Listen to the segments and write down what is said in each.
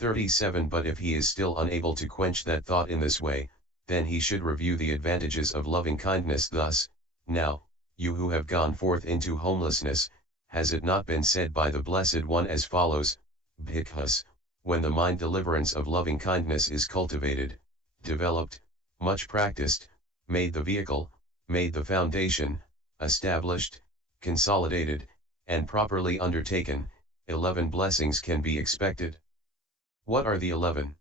37 But if he is still unable to quench that thought in this way, then he should review the advantages of loving kindness thus: Now, you who have gone forth into homelessness, has it not been said by the Blessed One as follows: Bhikkhus, when the mind deliverance of loving kindness is cultivated, developed, much practiced, made the vehicle, made the foundation, established, consolidated, and properly undertaken, 11 blessings can be expected. What are the 11?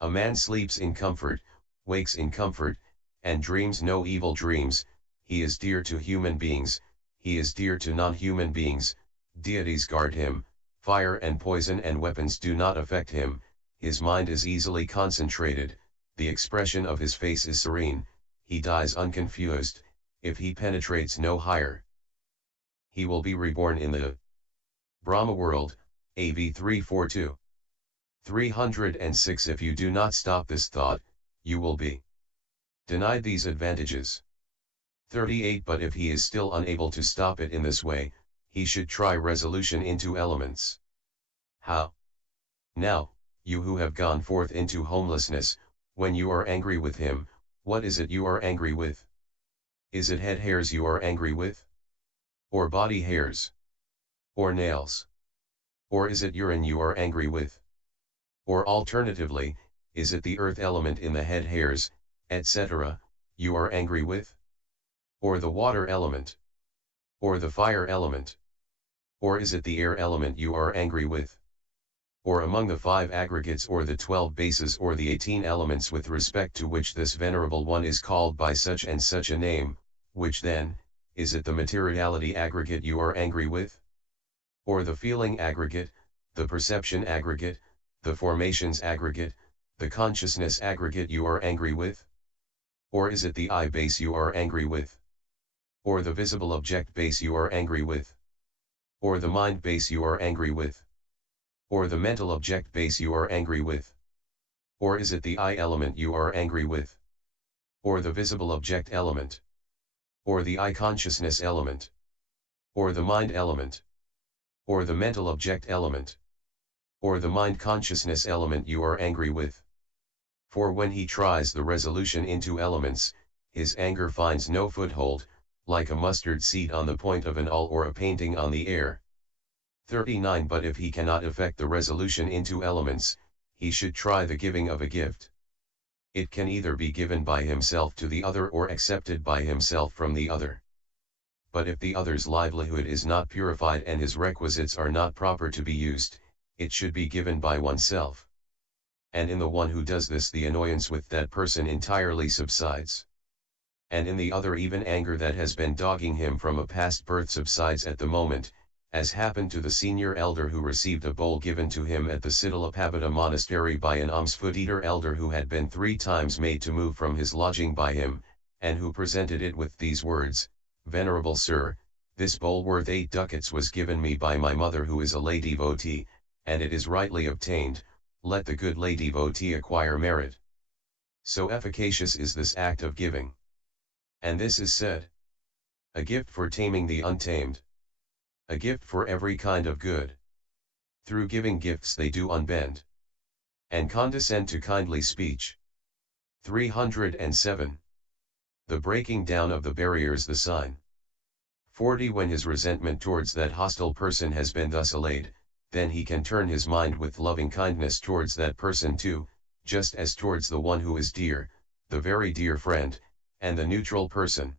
A man sleeps in comfort, wakes in comfort, and dreams no evil dreams. He is dear to human beings, he is dear to non-human beings, deities guard him, fire and poison and weapons do not affect him, his mind is easily concentrated, the expression of his face is serene, he dies unconfused. If he penetrates no higher, he will be reborn in the Brahma world. AV 342. 306 If you do not stop this thought, you will be denied these advantages. 38 But if he is still unable to stop it in this way, he should try resolution into elements. How? Now, you who have gone forth into homelessness, when you are angry with him, what is it you are angry with? Is it head hairs you are angry with? Or body hairs? Or nails? Or is it urine you are angry with? Or alternatively, is it the earth element in the head hairs, etc., you are angry with? Or the water element? Or the fire element? Or is it the air element you are angry with? Or among the 5 aggregates or the 12 bases or the 18 elements with respect to which this Venerable One is called by such and such a name, which then, is it the materiality aggregate you are angry with? Or the feeling aggregate, the perception aggregate, the formations aggregate, the consciousness aggregate you are angry with? Or is it the eye base you are angry with? Or the visible object base you are angry with? Or the mind base you are angry with? Or the mental object base you are angry with? Or is it the eye element you are angry with? Or the visible object element? Or the eye consciousness element? Or the mind element? Or the mental object element? Or the mind consciousness element you are angry with? For when he tries the resolution into elements, his anger finds no foothold, like a mustard seed on the point of an awl or a painting on the air. 39 But if he cannot effect the resolution into elements, he should try the giving of a gift. It can either be given by himself to the other or accepted by himself from the other. But if the other's livelihood is not purified and his requisites are not proper to be used, it should be given by oneself. And in the one who does this the annoyance with that person entirely subsides. And in the other even anger that has been dogging him from a past birth subsides at the moment, as happened to the senior elder who received a bowl given to him at the Siddhalapavada monastery by an alms-food-eater elder who had been 3 times made to move from his lodging by him, and who presented it with these words: Venerable Sir, this bowl worth 8 ducats was given me by my mother who is a lay devotee, and it is rightly obtained, let the good lay devotee acquire merit. So efficacious is this act of giving. And this is said, a gift for taming the untamed. A gift for every kind of good. Through giving gifts they do unbend and condescend to kindly speech. 307. The breaking down of the barriers the sign. 40 When his resentment towards that hostile person has been thus allayed, then he can turn his mind with loving kindness towards that person too, just as towards the one who is dear, the very dear friend, and the neutral person.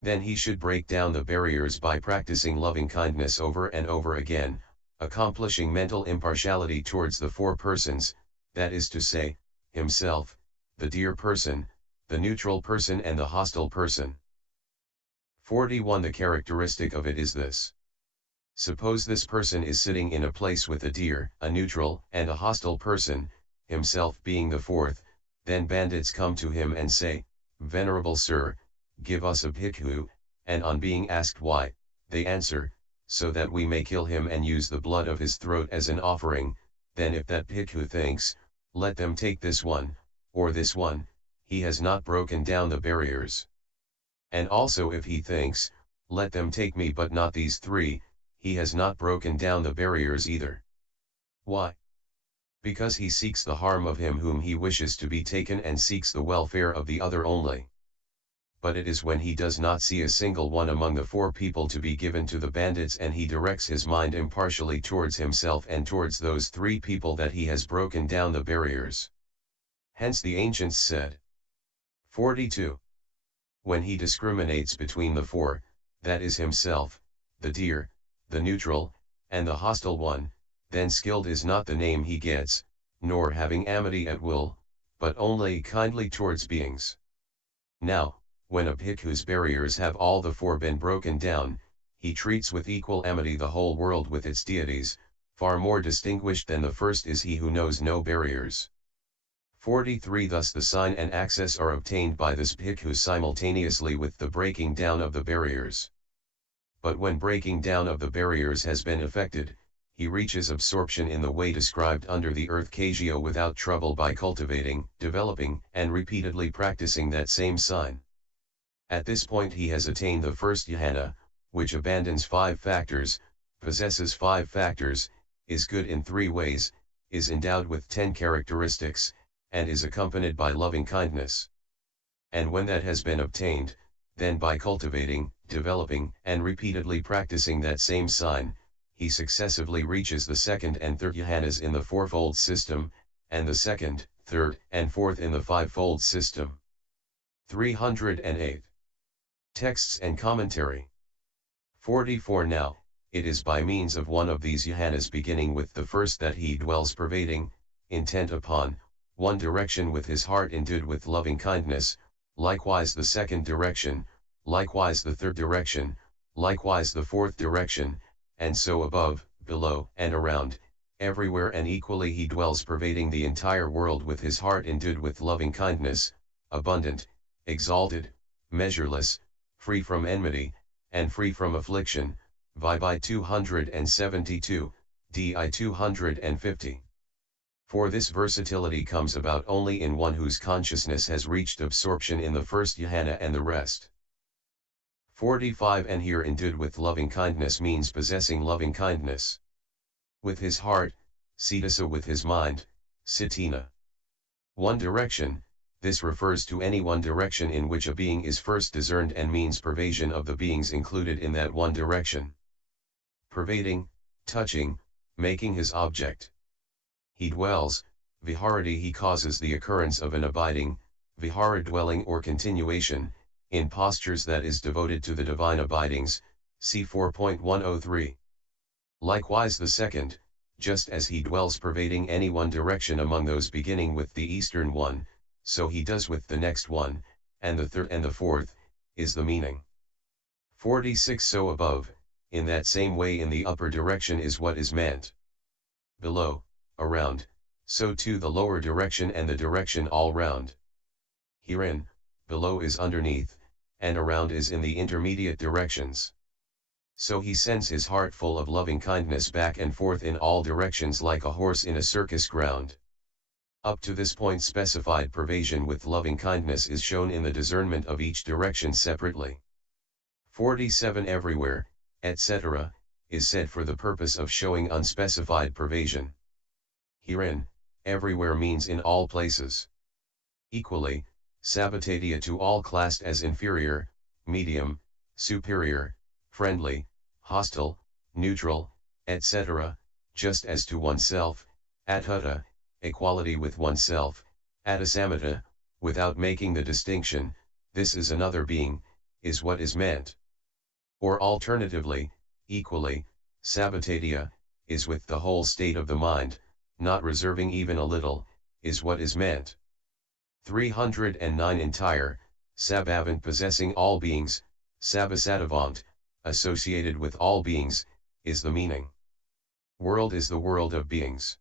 Then he should break down the barriers by practicing loving kindness over and over again, accomplishing mental impartiality towards the 4 persons, that is to say, himself, the dear person, the neutral person and the hostile person. 41 The characteristic of it is this. Suppose this person is sitting in a place with a dear, a neutral, and a hostile person, himself being the 4th, then bandits come to him and say, Venerable Sir, give us a bhikkhu, and on being asked why, they answer, so that we may kill him and use the blood of his throat as an offering. Then if that bhikkhu thinks, let them take this one, or this one, he has not broken down the barriers. And also if he thinks, let them take me but not these 3, he has not broken down the barriers either. Why? Because he seeks the harm of him whom he wishes to be taken and seeks the welfare of the other only. But it is when he does not see a single one among the four people to be given to the bandits and he directs his mind impartially towards himself and towards those three people that he has broken down the barriers. Hence the ancients said. 42. When he discriminates between the four, that is himself, the dear, the neutral, and the hostile one, then skilled is not the name he gets, nor having amity at will, but only kindly towards beings. Now, when a bhikkhu's barriers have all the four been broken down, he treats with equal amity the whole world with its deities, far more distinguished than the first is he who knows no barriers. 43. Thus the sign and access are obtained by this bhikkhu simultaneously with the breaking down of the barriers. But when breaking down of the barriers has been effected, he reaches absorption in the way described under the earth Kagyo without trouble by cultivating, developing, and repeatedly practicing that same sign. At this point he has attained the first jhana, which abandons 5 factors, possesses 5 factors, is good in 3 ways, is endowed with 10 characteristics, and is accompanied by loving kindness. And when that has been obtained, then by cultivating, developing, and repeatedly practicing that same sign, he successively reaches the second and third jhanas in the fourfold system, and the second, third, and fourth in the fivefold system. 308. Texts and Commentary. 44. Now, it is by means of one of these jhanas beginning with the first that he dwells pervading, intent upon, one direction with his heart endued with loving kindness, likewise the second direction, likewise the third direction, likewise the fourth direction, and so above, below, and around, everywhere and equally he dwells pervading the entire world with his heart endued with loving kindness, abundant, exalted, measureless, free from enmity, and free from affliction. Vibi 272, Di 250. For this versatility comes about only in one whose consciousness has reached absorption in the first jhana and the rest. 45. And here endued with loving kindness means possessing loving kindness with his heart, Siddhasa with his mind, Sitina. One direction, this refers to any one direction in which a being is first discerned and means pervasion of the beings included in that one direction. Pervading, touching, making his object. He dwells, viharati he causes the occurrence of an abiding, vihara dwelling or continuation, in postures that is devoted to the divine abidings, see 4.103. Likewise the second, just as he dwells pervading any one direction among those beginning with the eastern one, so he does with the next one, and the third and the fourth, is the meaning. 46. So above, in that same way in the upper direction is what is meant. Below, around, so too the lower direction and the direction all round. Herein, below is underneath, and around is in the intermediate directions. So he sends his heart full of loving kindness back and forth in all directions like a horse in a circus ground. Up to this point specified pervasion with loving kindness is shown in the discernment of each direction separately. 47. Everywhere, etc., is said for the purpose of showing unspecified pervasion. Herein, everywhere means in all places. Equally, sabbatatiya to all classed as inferior, medium, superior, friendly, hostile, neutral, etc., just as to oneself, adhuta, equality with oneself, adasamata, without making the distinction, this is another being, is what is meant. Or alternatively, equally, sabbatatiya, is with the whole state of the mind, not reserving even a little, is what is meant. 309. Entire, sabhavant possessing all beings, sabbasadavant, associated with all beings, is the meaning. World is the world of beings.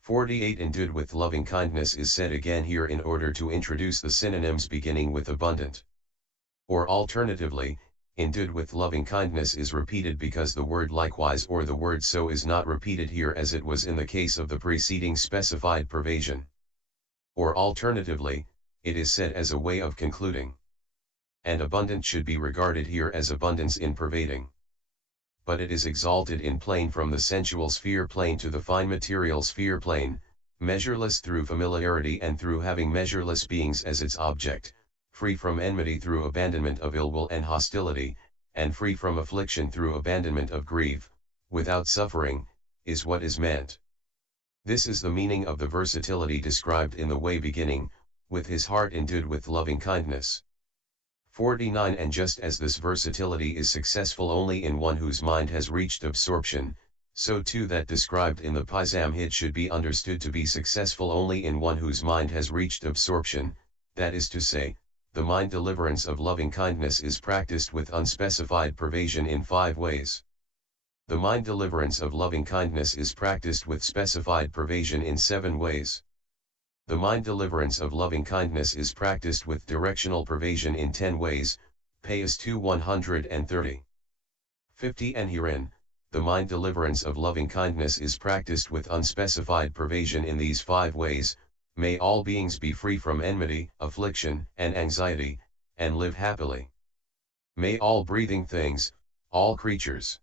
48. Endued with loving kindness is said again here in order to introduce the synonyms beginning with abundant. Or alternatively, endued with loving kindness is repeated because the word likewise or the word so is not repeated here as it was in the case of the preceding specified pervasion. Or alternatively, it is said as a way of concluding. And abundant should be regarded here as abundance in pervading. But it is exalted in plane from the sensual sphere plane to the fine material sphere plane, measureless through familiarity and through having measureless beings as its object, free from enmity through abandonment of ill will and hostility, and free from affliction through abandonment of grief, without suffering, is what is meant. This is the meaning of the versatility described in the way beginning, with his heart endued with loving kindness. 49 And just as this versatility is successful only in one whose mind has reached absorption, so too that described in the Pizamhid should be understood to be successful only in one whose mind has reached absorption, that is to say, the mind deliverance of loving kindness is practiced with unspecified pervasion in 5 ways. The mind deliverance of loving kindness is practiced with specified pervasion in 7 ways. The mind deliverance of loving kindness is practiced with directional pervasion in 10 ways, Payas 2 130. 50 And herein, the mind deliverance of loving kindness is practiced with unspecified pervasion in these 5 ways, may all beings be free from enmity, affliction, and anxiety, and live happily. May all breathing things, all creatures,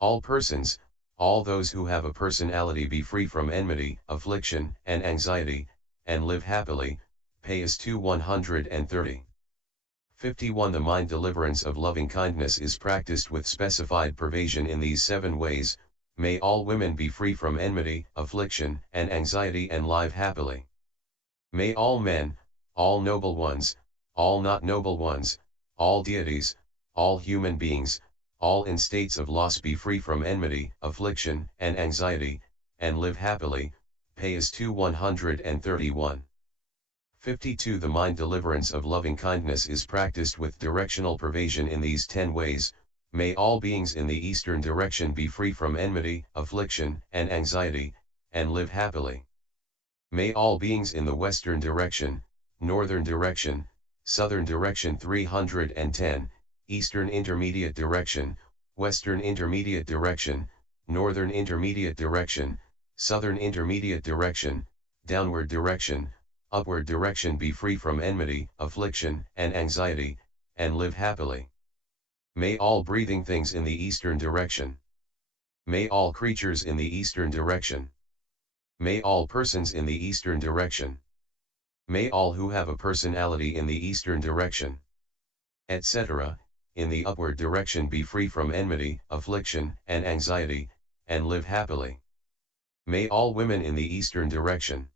all persons, all those who have a personality be free from enmity, affliction, and anxiety, and live happily, Payas 2 130. 51 The mind deliverance of loving kindness is practiced with specified pervasion in these 7 ways, may all women be free from enmity, affliction, and anxiety and live happily. May all men, all noble ones, all not noble ones, all deities, all human beings, all in states of loss be free from enmity, affliction, and anxiety, and live happily, Payas 2 131. 52 The mind deliverance of loving kindness is practiced with directional pervasion in these 10 ways, may all beings in the eastern direction be free from enmity, affliction, and anxiety, and live happily. May all beings in the western direction, northern direction, southern direction 310, eastern intermediate direction, western intermediate direction, northern intermediate direction, southern intermediate direction, downward direction, upward direction be free from enmity, affliction, and anxiety, and live happily. May all breathing things in the eastern direction. May all creatures in the eastern direction. May all persons in the eastern direction. May all who have a personality in the eastern direction, etc., in the upward direction be free from enmity, affliction, and anxiety, and live happily. May all women in the eastern direction.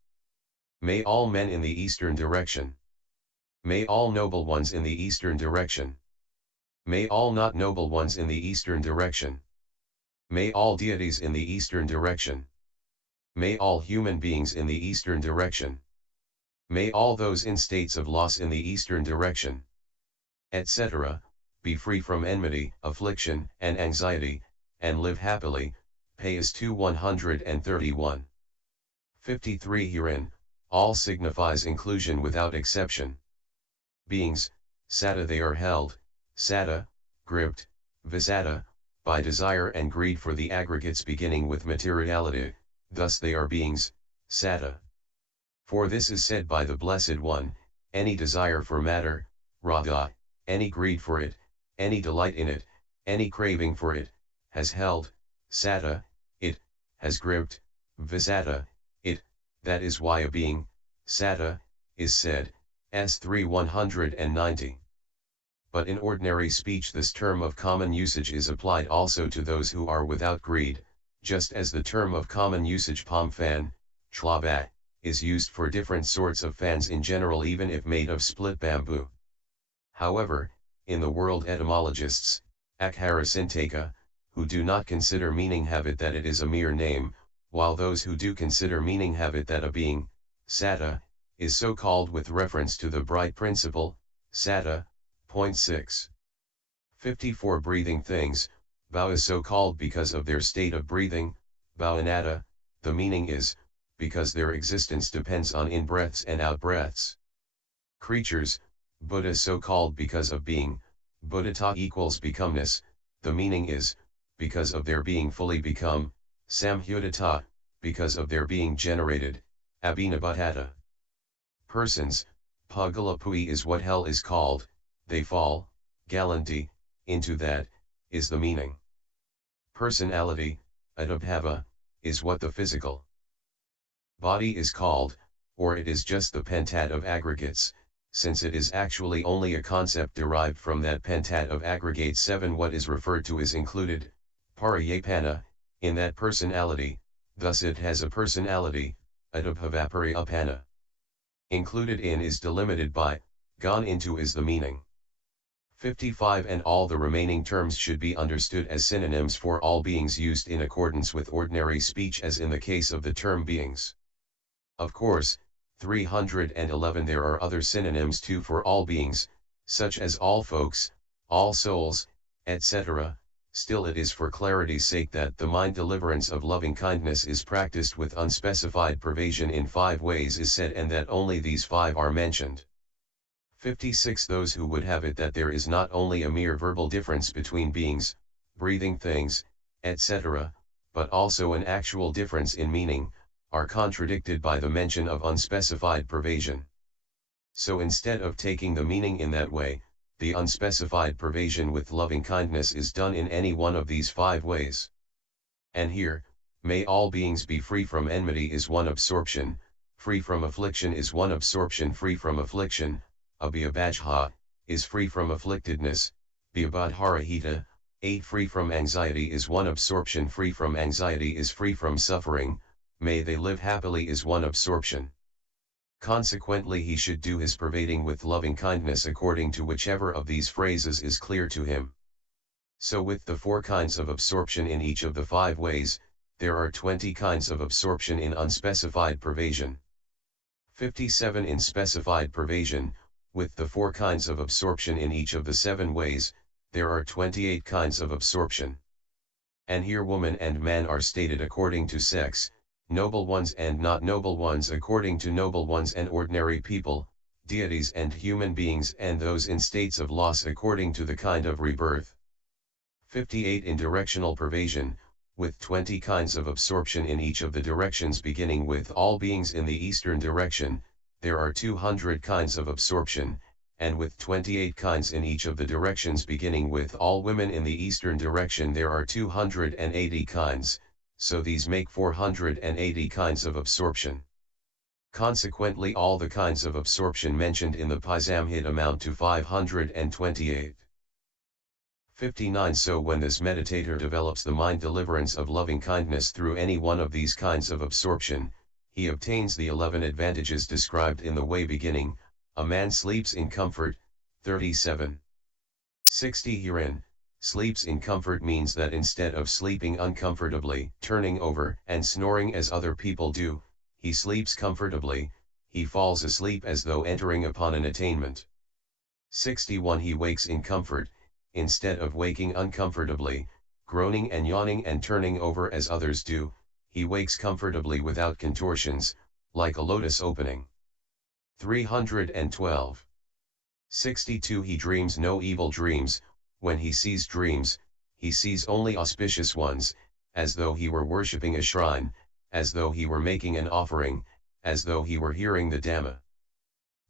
May all men in the eastern direction. May all noble ones in the eastern direction. May all not noble ones in the eastern direction. May all deities in the eastern direction. May all human beings in the eastern direction. May all those in states of loss in the eastern direction, etc., be free from enmity, affliction, and anxiety, and live happily, Payas 2 131. 53 Herein, all signifies inclusion without exception. Beings, satta they are held, satta, gripped, visatta, by desire and greed for the aggregates beginning with materiality, thus they are beings, satta. For this is said by the Blessed One, any desire for matter, raga, any greed for it, any delight in it, any craving for it, has held, satta, it, has gripped, visatta, it, that is why a being, satta, is said, S3 190. But in ordinary speech this term of common usage is applied also to those who are without greed, just as the term of common usage palm-fan, chlaba, is used for different sorts of fans in general even if made of split bamboo. However, in the world etymologists, Akharasintaka, who do not consider meaning have it that it is a mere name, while those who do consider meaning have it that a being, satta, is so called with reference to the bright principle, satta. Point 6. 54 Breathing things, bhau is so called because of their state of breathing, bhauanatta, the meaning is, because their existence depends on in-breaths and out-breaths. Creatures, Buddha so called because of being, buddhata equals becomeness, the meaning is, because of their being fully become, samhyudata, because of their being generated, abhinabhutata. Persons, pagalapui is what hell is called, they fall, galanti, into that, is the meaning. Personality, adabhava, is what the physical Body is called, or it is just the pentat of aggregates, since it is actually only a concept derived from that pentat of aggregate 7. What is referred to is included, parayapana, in that personality, thus it has a personality, adabhavapariapana. Included in is delimited by, gone into is the meaning. 55. And all the remaining terms should be understood as synonyms for all beings used in accordance with ordinary speech, as in the case of the term beings. Of course, 311 there are other synonyms too for all beings, such as all folks, all souls, etc. Still it is for clarity's sake that the mind deliverance of loving kindness is practiced with unspecified pervasion in 5 ways is said, and that only these 5 are mentioned. 56. Those who would have it that there is not only a mere verbal difference between beings, breathing things, etc., but also an actual difference in meaning, are contradicted by the mention of unspecified pervasion. So instead of taking the meaning in that way, the unspecified pervasion with loving kindness is done in any one of these 5 ways. And here, may all beings be free from enmity is one absorption, free from affliction is one absorption, free from affliction, abhyabhajha, is free from afflictedness, bhyabhadharahita, 8. Free from anxiety is one absorption, free from anxiety is free from suffering, may they live happily is one absorption. Consequently he should do his pervading with loving kindness according to whichever of these phrases is clear to him. So with the 4 kinds of absorption in each of the 5 ways, there are 20 kinds of absorption in unspecified pervasion. 57. In specified pervasion, with the 4 kinds of absorption in each of the 7 ways, there are 28 kinds of absorption. And here woman and man are stated according to sex, noble ones and not noble ones according to noble ones and ordinary people, deities and human beings and those in states of loss according to the kind of rebirth. 58. In directional pervasion, with 20 kinds of absorption in each of the directions beginning with all beings in the eastern direction, there are 200 kinds of absorption, and with 28 kinds in each of the directions beginning with all women in the eastern direction there are 280 kinds, so these make 480 kinds of absorption. Consequently all the kinds of absorption mentioned in the Paisamhita amount to 528. 59. So when this meditator develops the mind deliverance of loving kindness through any one of these kinds of absorption, he obtains the 11 advantages described in the way beginning, a man sleeps in comfort, 37. 60. Herein, sleeps in comfort means that instead of sleeping uncomfortably, turning over and snoring as other people do, he sleeps comfortably, he falls asleep as though entering upon an attainment. 61. He wakes in comfort, instead of waking uncomfortably, groaning and yawning and turning over as others do, he wakes comfortably without contortions, like a lotus opening. 312. 62. He dreams no evil dreams, when he sees dreams, he sees only auspicious ones, as though he were worshipping a shrine, as though he were making an offering, as though he were hearing the Dhamma.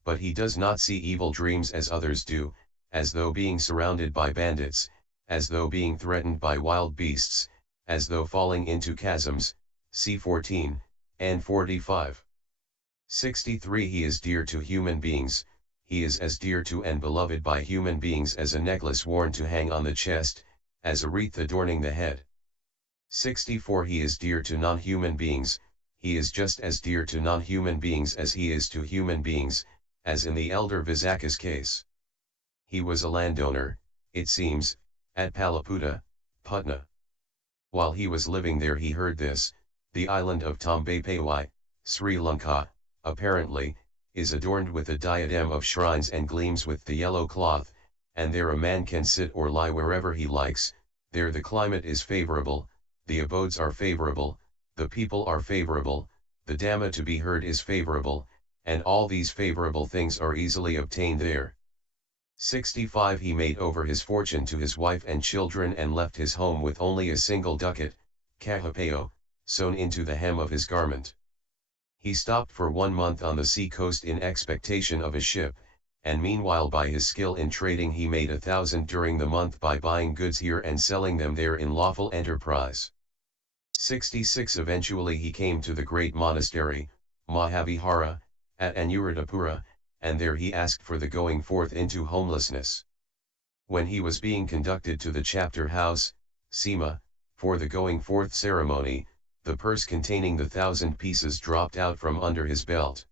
But he does not see evil dreams as others do, as though being surrounded by bandits, as though being threatened by wild beasts, as though falling into chasms, c. 14, and 45. 63. He is dear to human beings, he is as dear to and beloved by human beings as a necklace worn to hang on the chest, as a wreath adorning the head. 64. He is dear to non-human beings, he is just as dear to non-human beings as he is to human beings, as in the elder Visakha's case. He was a landowner, it seems, at Palaputta, Putna. While he was living there he heard this, the island of Tambapawai, Sri Lanka, apparently, is adorned with a diadem of shrines and gleams with the yellow cloth, and there a man can sit or lie wherever he likes, there the climate is favorable, the abodes are favorable, the people are favorable, the Dhamma to be heard is favorable, and all these favorable things are easily obtained there. 65. He made over his fortune to his wife and children and left his home with only a single ducat, kahapeo, sewn into the hem of his garment. He stopped for 1 month on the sea coast in expectation of a ship, and meanwhile by his skill in trading he made 1,000 during the month by buying goods here and selling them there in lawful enterprise. 66. Eventually he came to the great monastery, Mahavihara, at Anuradhapura, and there he asked for the going forth into homelessness. When he was being conducted to the chapter house, Sima, for the going forth ceremony, the purse containing the 1,000 pieces dropped out from under his belt.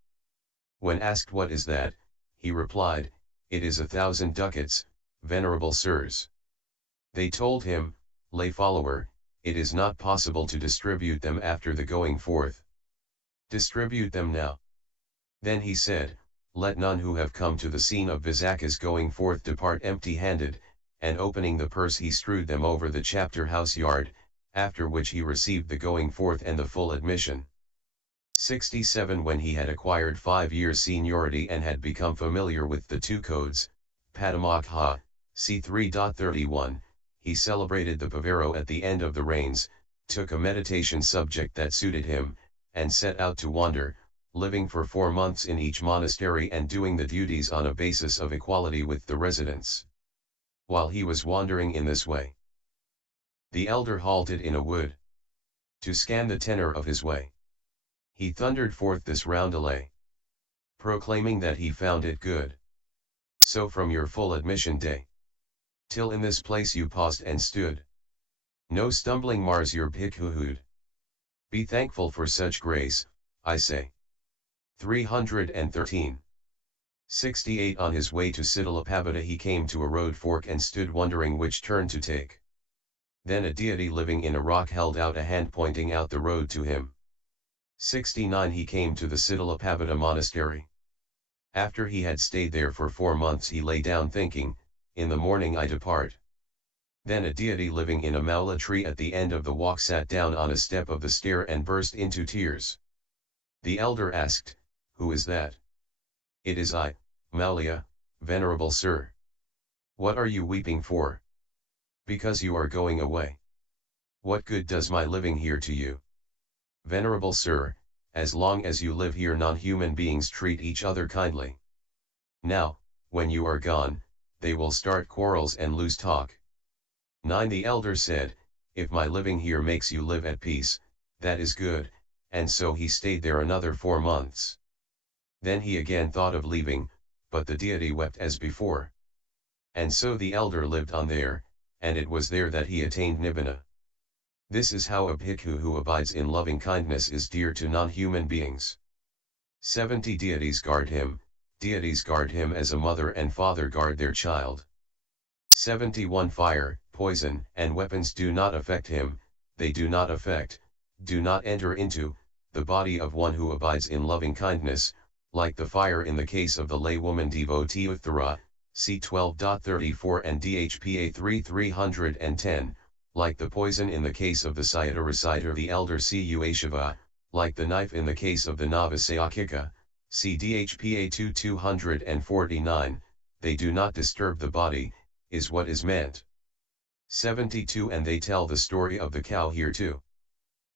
When asked what is that, he replied, "It is 1,000 ducats, venerable sirs." They told him, "Lay follower, it is not possible to distribute them after the going forth. Distribute them now." Then he said, "Let none who have come to the scene of Visakha's going forth depart empty-handed," and opening the purse he strewed them over the chapter house yard, after which he received the going forth and the full admission. 67 When he had acquired 5 years seniority and had become familiar with the 2 codes, Padamokha, c. 3.31, he celebrated the Pavero at the end of the rains, took a meditation subject that suited him, and set out to wander, living for 4 months in each monastery and doing the duties on a basis of equality with the residents. While he was wandering in this way, the elder halted in a wood to scan the tenor of his way. He thundered forth this roundelay, proclaiming that he found it good. So from your full admission day, till in this place you paused and stood, no stumbling mars your bhikkhuhood. Be thankful for such grace, I say. 313. 68 On his way to Siddhalapabhata he came to a road fork and stood wondering which turn to take. Then a deity living in a rock held out a hand pointing out the road to him. 69 He came to the Siddhalapabhata monastery. After he had stayed there for 4 months he lay down thinking, "In the morning I depart." Then a deity living in a maula tree at the end of the walk sat down on a step of the stair and burst into tears. The elder asked, "Who is that?" "It is I, Maulya, venerable sir." "What are you weeping for?" "Because you are going away." "What good does my living here to you?" "Venerable sir, as long as you live here non-human beings treat each other kindly. Now, when you are gone, they will start quarrels and lose talk." 9 The elder said, "If my living here makes you live at peace, that is good," and so he stayed there another 4 months. Then he again thought of leaving, but the deity wept as before. And so the elder lived on there, and it was there that he attained nibbana. This is how a bhikkhu who abides in loving kindness is dear to non-human beings. 70 Deities guard him as a mother and father guard their child. 71 Fire, poison, and weapons do not affect him, they do not affect, do not enter into, the body of one who abides in loving kindness, like the fire in the case of the laywoman devotee Uttara, c. 12.34 and Dhpa 3.310, like the poison in the case of the Sayata reciter the elder c. Uashava, like the knife in the case of the novice Sayakika, c. Dhpa 249, they do not disturb the body, is what is meant. 72 And they tell the story of the cow here too.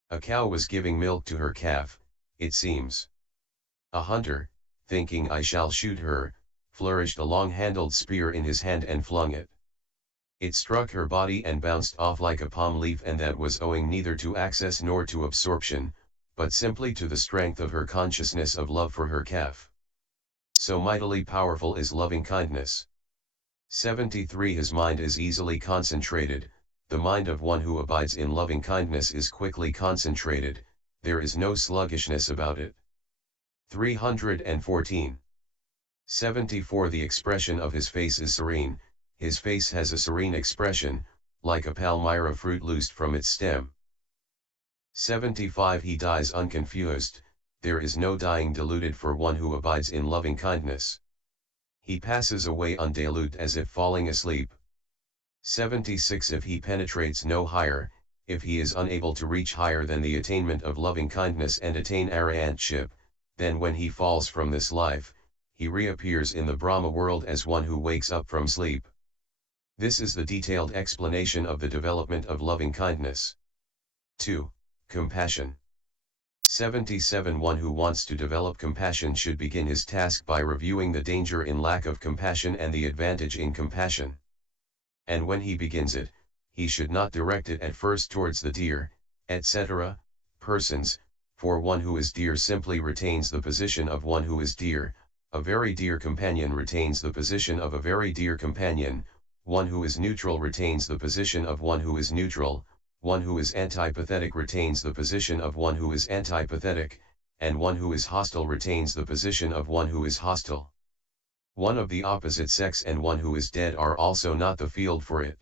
A cow was giving milk to her calf, it seems. A hunter, thinking I shall shoot her, flourished a long-handled spear in his hand and flung it. It struck her body and bounced off like a palm leaf, and that was owing neither to access nor to absorption, but simply to the strength of her consciousness of love for her calf. So mightily powerful is loving kindness. 73 His mind is easily concentrated, the mind of one who abides in loving kindness is quickly concentrated, there is no sluggishness about it. 314. 74 The expression of his face is serene, his face has a serene expression, like a palmyra fruit loosed from its stem. 75 He dies unconfused, there is no dying deluded for one who abides in loving kindness. He passes away undilute as if falling asleep. 76 If he penetrates no higher, if he is unable to reach higher than the attainment of loving kindness and attain arahantship, then when he falls from this life, he reappears in the Brahma world as one who wakes up from sleep. This is the detailed explanation of the development of loving kindness. 2. Compassion. 77 One who wants to develop compassion should begin his task by reviewing the danger in lack of compassion and the advantage in compassion. And when he begins it, he should not direct it at first towards the deer, etc., persons, for one who is dear simply retains the position of one who is dear, a very dear companion retains the position of a very dear companion, one who is neutral retains the position of one who is neutral, one who is antipathetic retains the position of one who is antipathetic, and one who is hostile retains the position of one who is hostile. One of the opposite sex and one who is dead are also not the field for it.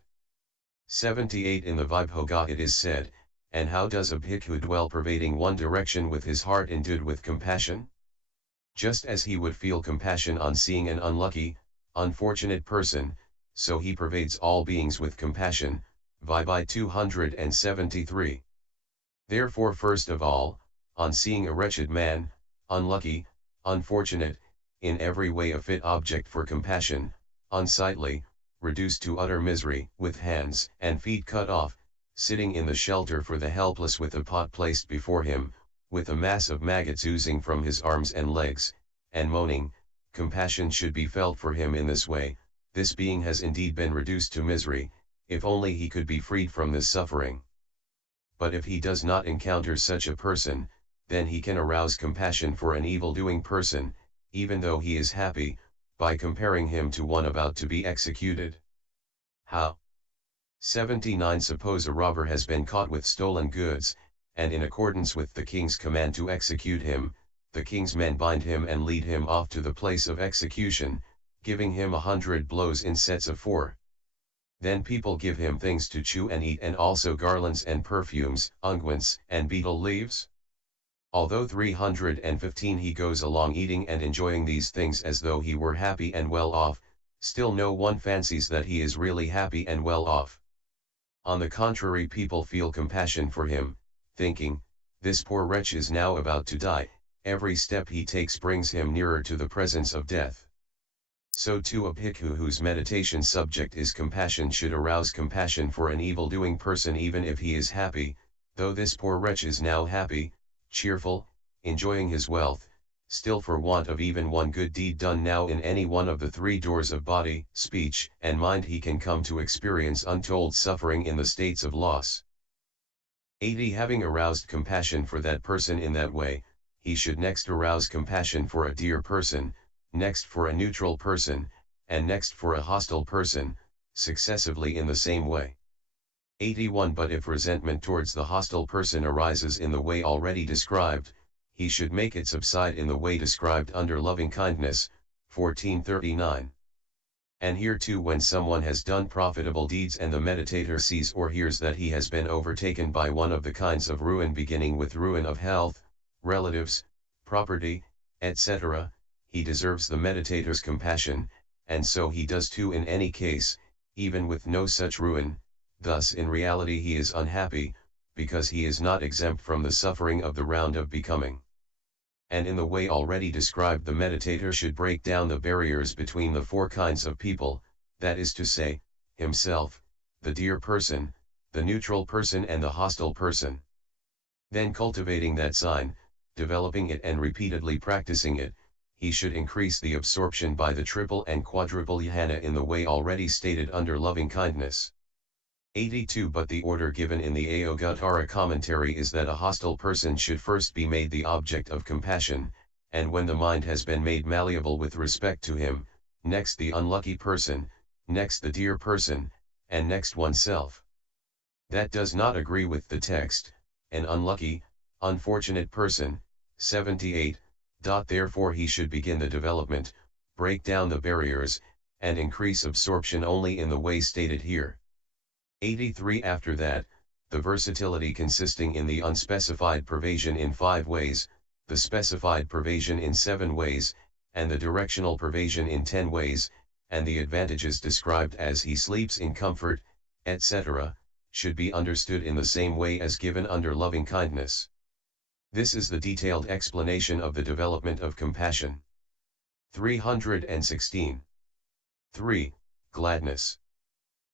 78 In the Vibhoga it is said, and how does a bhikkhu dwell pervading one direction with his heart endued with compassion? Just as he would feel compassion on seeing an unlucky, unfortunate person, so he pervades all beings with compassion. Vibhi 273. Therefore first of all, on seeing a wretched man, unlucky, unfortunate, in every way a fit object for compassion, unsightly, reduced to utter misery, with hands and feet cut off, sitting in the shelter for the helpless with a pot placed before him, with a mass of maggots oozing from his arms and legs, and moaning, compassion should be felt for him in this way. This being has indeed been reduced to misery, if only he could be freed from this suffering. But if he does not encounter such a person, then he can arouse compassion for an evil-doing person, even though he is happy, by comparing him to one about to be executed. How? 79 Suppose a robber has been caught with stolen goods, and in accordance with the king's command to execute him, the king's men bind him and lead him off to the place of execution, giving him 100 blows in sets of 4. Then people give him things to chew and eat and also garlands and perfumes, unguents and betel leaves. Although 315 he goes along eating and enjoying these things as though he were happy and well off, still no one fancies that he is really happy and well off. On the contrary, people feel compassion for him, thinking, this poor wretch is now about to die, every step he takes brings him nearer to the presence of death. So too a bhikkhu whose meditation subject is compassion should arouse compassion for an evil-doing person even if he is happy, though this poor wretch is now happy, cheerful, enjoying his wealth, still for want of even one good deed done now in any one of the 3 doors of body, speech, and mind he can come to experience untold suffering in the states of loss. 80 Having aroused compassion for that person in that way, he should next arouse compassion for a dear person, next for a neutral person, and next for a hostile person, successively in the same way. 81 But if resentment towards the hostile person arises in the way already described, he should make it subside in the way described under loving kindness. 1439. And here too, when someone has done profitable deeds and the meditator sees or hears that he has been overtaken by one of the kinds of ruin beginning with ruin of health, relatives, property, etc., he deserves the meditator's compassion, and so he does too in any case, even with no such ruin. Thus in reality he is unhappy, because he is not exempt from the suffering of the round of becoming. And in the way already described the meditator should break down the barriers between the 4 kinds of people, that is to say, himself, the dear person, the neutral person and the hostile person. Then cultivating that sign, developing it and repeatedly practicing it, he should increase the absorption by the triple and quadruple jhana in the way already stated under loving kindness. 82 But the order given in the Ayogattara commentary is that a hostile person should first be made the object of compassion, and when the mind has been made malleable with respect to him, next the unlucky person, next the dear person, and next oneself. That does not agree with the text, an unlucky, unfortunate person. 78. Therefore he should begin the development, break down the barriers, and increase absorption only in the way stated here. 83 After that, the versatility consisting in the unspecified pervasion in 5 ways, the specified pervasion in 7 ways, and the directional pervasion in 10 ways, and the advantages described as he sleeps in comfort, etc., should be understood in the same way as given under loving kindness. This is the detailed explanation of the development of compassion. 316. 3. Gladness.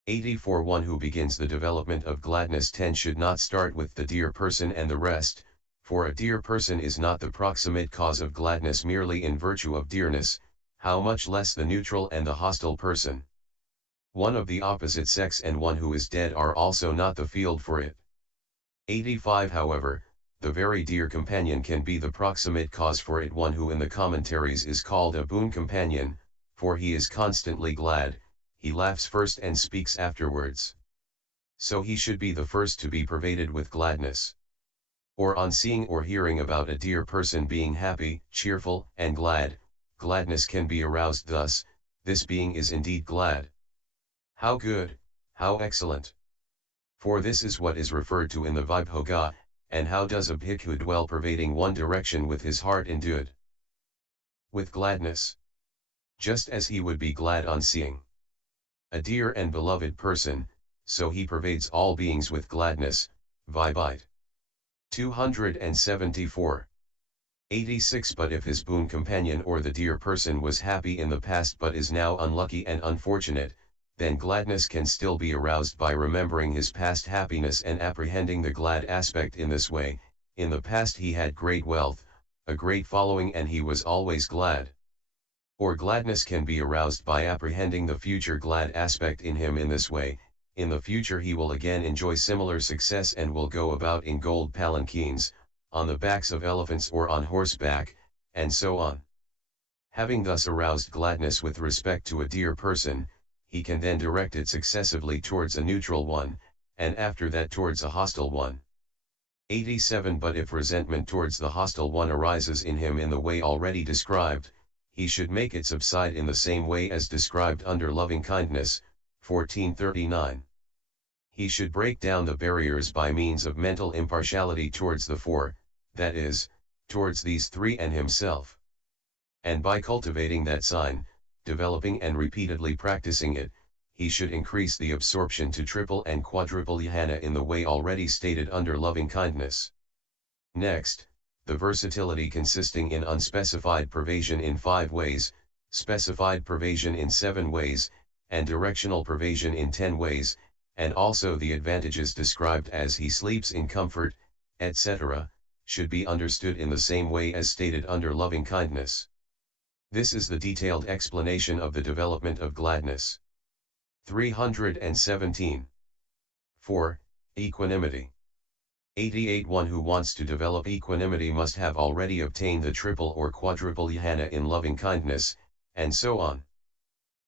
84 One who begins the development of gladness 10 should not start with the dear person and the rest, for a dear person is not the proximate cause of gladness merely in virtue of dearness, how much less the neutral and the hostile person. One of the opposite sex and one who is dead are also not the field for it. 85 However, the very dear companion can be the proximate cause for it. One who in the commentaries is called a boon companion, for he is constantly glad, he laughs first and speaks afterwards. So he should be the first to be pervaded with gladness. Or on seeing or hearing about a dear person being happy, cheerful, and glad, gladness can be aroused thus, this being is indeed glad. How good, how excellent! For this is what is referred to in the Vibhoga, and how does a bhikkhu dwell pervading one direction with his heart endued with gladness? Just as he would be glad on seeing a dear and beloved person, so he pervades all beings with gladness. Vibhite 274. 86. But if his boon companion or the dear person was happy in the past but is now unlucky and unfortunate, then gladness can still be aroused by remembering his past happiness and apprehending the glad aspect in this way. In the past he had great wealth, a great following, and he was always glad. Or gladness can be aroused by apprehending the future glad aspect in him in this way. In the future he will again enjoy similar success and will go about in gold palanquins, on the backs of elephants or on horseback, and so on. Having thus aroused gladness with respect to a dear person, he can then direct it successively towards a neutral one, and after that towards a hostile one. 87. But if resentment towards the hostile one arises in him in the way already described, he should make it subside in the same way as described under loving kindness. 1439. He should break down the barriers by means of mental impartiality towards the four, that is, towards these three and himself. And by cultivating that sign, developing and repeatedly practicing it, he should increase the absorption to triple and quadruple jhana in the way already stated under loving kindness. Next, the versatility consisting in unspecified pervasion in 5 ways, specified pervasion in 7 ways, and directional pervasion in 10 ways, and also the advantages described as he sleeps in comfort, etc., should be understood in the same way as stated under loving kindness. This is the detailed explanation of the development of gladness. 317. 4. Equanimity. 88. One who wants to develop equanimity must have already obtained the triple or quadruple jhana in loving kindness, and so on.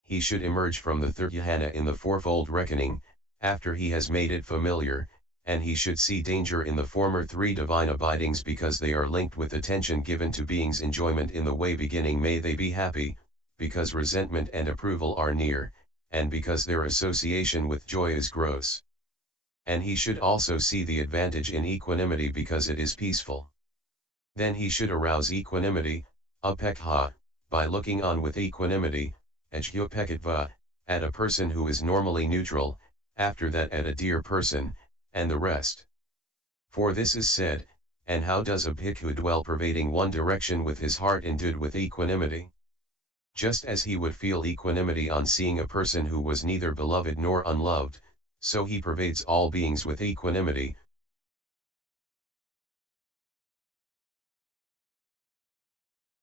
He should emerge from the third jhana in the fourfold reckoning, after he has made it familiar, and he should see danger in the former 3 divine abidings because they are linked with attention given to beings' enjoyment in the way beginning may they be happy, because resentment and approval are near, and because their association with joy is gross. And he should also see the advantage in equanimity because it is peaceful. Then he should arouse equanimity, upekha, by looking on with equanimity, ajyupekatva, at a person who is normally neutral, after that at a dear person, and the rest. For this is said, and how does a bhikkhu dwell pervading one direction with his heart endued with equanimity? Just as he would feel equanimity on seeing a person who was neither beloved nor unloved, so he pervades all beings with equanimity,